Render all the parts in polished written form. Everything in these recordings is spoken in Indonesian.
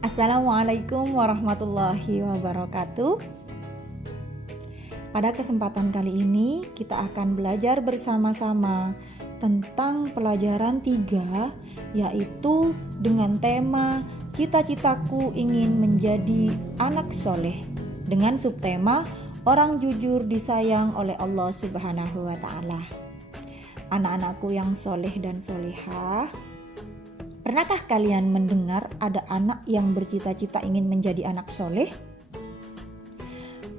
Assalamualaikum warahmatullahi wabarakatuh. Pada kesempatan kali ini kita akan belajar bersama-sama tentang pelajaran 3, yaitu dengan tema cita-citaku ingin menjadi anak soleh, dengan subtema orang jujur disayang oleh Allah Subhanahu wa Ta'ala. Anak-anakku yang soleh dan solehah, pernahkah kalian mendengar ada anak yang bercita-cita ingin menjadi anak soleh?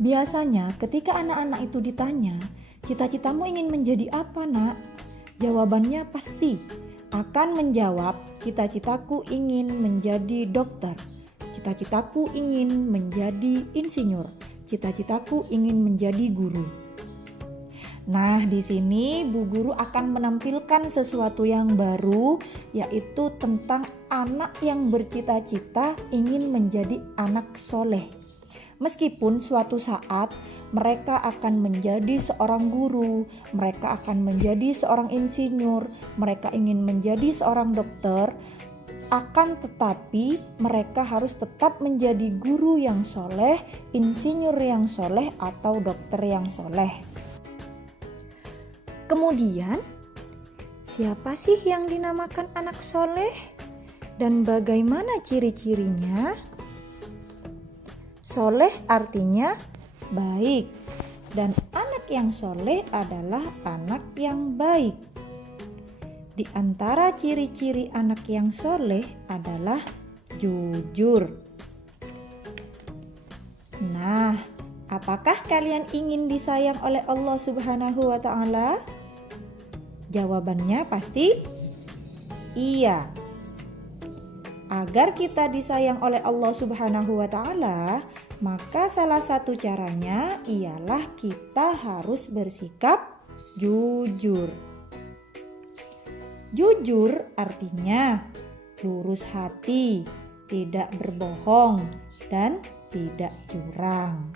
Biasanya ketika anak-anak itu ditanya, cita-citamu ingin menjadi apa, nak? Jawabannya pasti akan menjawab, cita-citaku ingin menjadi dokter, cita-citaku ingin menjadi insinyur, cita-citaku ingin menjadi guru. Nah, di sini Bu Guru akan menampilkan sesuatu yang baru, yaitu tentang anak yang bercita-cita ingin menjadi anak soleh. Meskipun suatu saat mereka akan menjadi seorang guru, mereka akan menjadi seorang insinyur, mereka ingin menjadi seorang dokter, akan tetapi mereka harus tetap menjadi guru yang soleh, insinyur yang soleh, atau dokter yang soleh. Kemudian, siapa sih yang dinamakan anak soleh? Dan bagaimana ciri-cirinya? Soleh artinya baik, dan anak yang soleh adalah anak yang baik. Di antara ciri-ciri anak yang soleh adalah jujur. Nah, apakah kalian ingin disayang oleh Allah Subhanahu wa Ta'ala? Jawabannya pasti iya. Agar kita disayang oleh Allah Subhanahu wa Ta'ala, maka salah satu caranya ialah kita harus bersikap jujur. Jujur artinya lurus hati, tidak berbohong, dan tidak curang.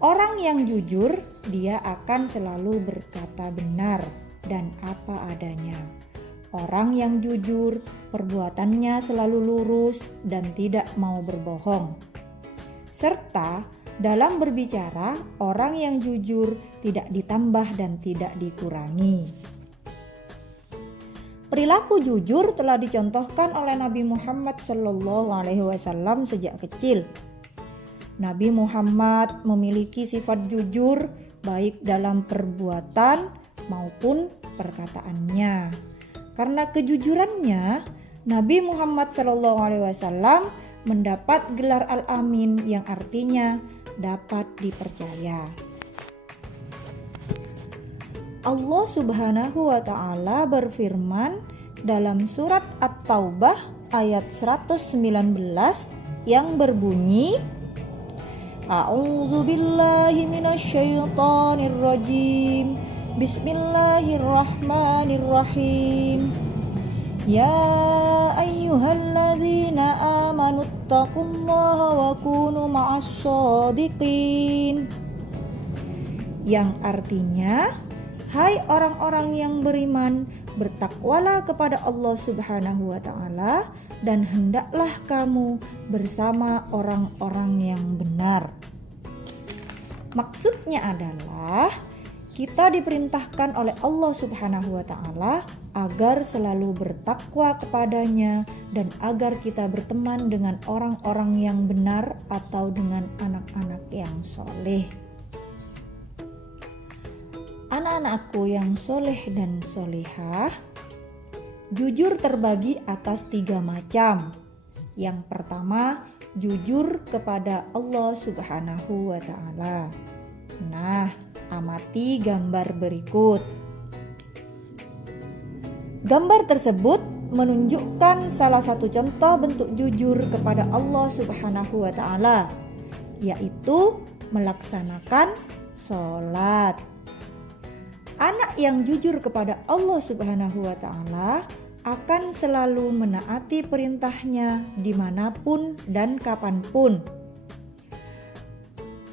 Orang yang jujur, dia akan selalu berkata benar dan apa adanya. Orang yang jujur, perbuatannya selalu lurus dan tidak mau berbohong. Serta dalam berbicara, orang yang jujur tidak ditambah dan tidak dikurangi. Perilaku jujur telah dicontohkan oleh Nabi Muhammad SAW sejak kecil. Nabi Muhammad memiliki sifat jujur baik dalam perbuatan maupun perkataannya. Karena kejujurannya, Nabi Muhammad SAW mendapat gelar Al-Amin yang artinya dapat dipercaya. Allah Subhanahu wa Ta'ala berfirman dalam surat At-Taubah ayat 119 yang berbunyi, A'udzu billahi minasyaitonir rajim. Bismillahirrahmanirrahim. Ya ayyuhalladzina amanu taqullaha wa kunu ma'as shadiqin. Yang artinya, hai orang-orang yang beriman, bertakwalah kepada Allah Subhanahu wa Ta'ala dan hendaklah kamu bersama orang-orang yang benar. Maksudnya adalah kita diperintahkan oleh Allah Subhanahu wa Ta'ala agar selalu bertakwa kepadanya dan agar kita berteman dengan orang-orang yang benar atau dengan anak-anak yang soleh. Anak-anakku yang soleh dan solehah, jujur terbagi atas 3 macam. Yang pertama, jujur kepada Allah Subhanahu wa Ta'ala. Nah, amati gambar berikut. Gambar tersebut menunjukkan salah satu contoh bentuk jujur kepada Allah Subhanahu wa Ta'ala, yaitu melaksanakan sholat. Anak yang jujur kepada Allah Subhanahu wa Ta'ala akan selalu menaati perintahnya dimanapun dan kapanpun.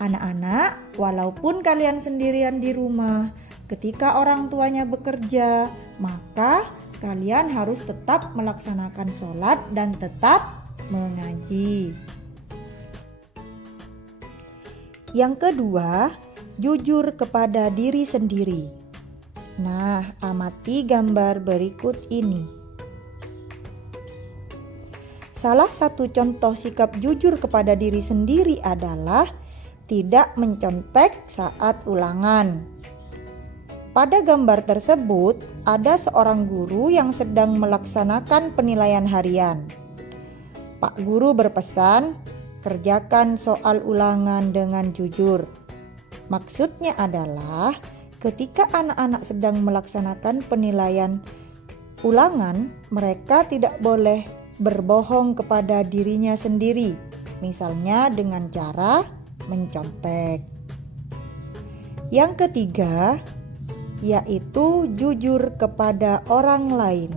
Anak-anak, walaupun kalian sendirian di rumah, ketika orang tuanya bekerja, maka kalian harus tetap melaksanakan sholat dan tetap mengaji. Yang kedua, jujur kepada diri sendiri. Nah, amati gambar berikut ini. Salah satu contoh sikap jujur kepada diri sendiri adalah tidak mencontek saat ulangan. Pada gambar tersebut, ada seorang guru yang sedang melaksanakan penilaian harian. Pak guru berpesan, kerjakan soal ulangan dengan jujur. Maksudnya adalah ketika anak-anak sedang melaksanakan penilaian ulangan, mereka tidak boleh berbohong kepada dirinya sendiri, misalnya dengan cara mencontek. Yang ketiga, yaitu jujur kepada orang lain.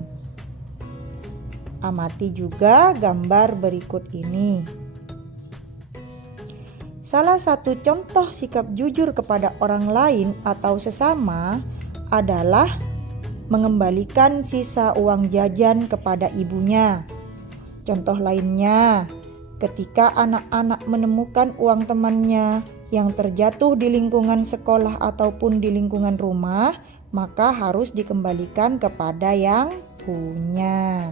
Amati juga gambar berikut ini. Salah satu contoh sikap jujur kepada orang lain atau sesama adalah mengembalikan sisa uang jajan kepada ibunya. Contoh lainnya, ketika anak-anak menemukan uang temannya yang terjatuh di lingkungan sekolah ataupun di lingkungan rumah, maka harus dikembalikan kepada yang punya.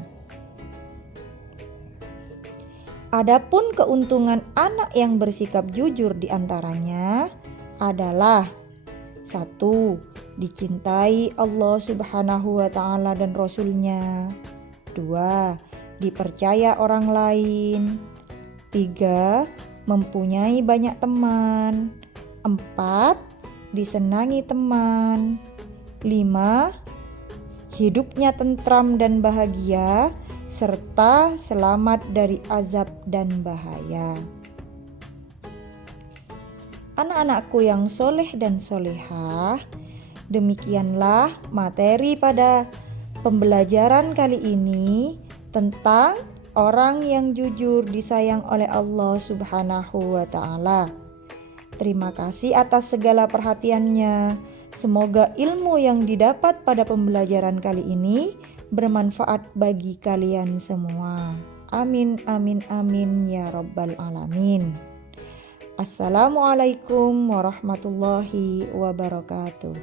Adapun keuntungan anak yang bersikap jujur diantaranya adalah 1. Dicintai Allah Subhanahu wa Ta'ala dan Rasul-Nya. 2. Dipercaya orang lain. 3. Mempunyai banyak teman. 4. Disenangi teman. 5. Hidupnya tentram dan bahagia, serta selamat dari azab dan bahaya. Anak-anakku yang soleh dan solehah, demikianlah materi pada pembelajaran kali ini tentang orang yang jujur disayang oleh Allah Subhanahu wa Ta'ala. Terima kasih atas segala perhatiannya. Semoga ilmu yang didapat pada pembelajaran kali ini bermanfaat bagi kalian semua. Amin, amin, amin ya rabbal alamin. Assalamualaikum warahmatullahi wabarakatuh.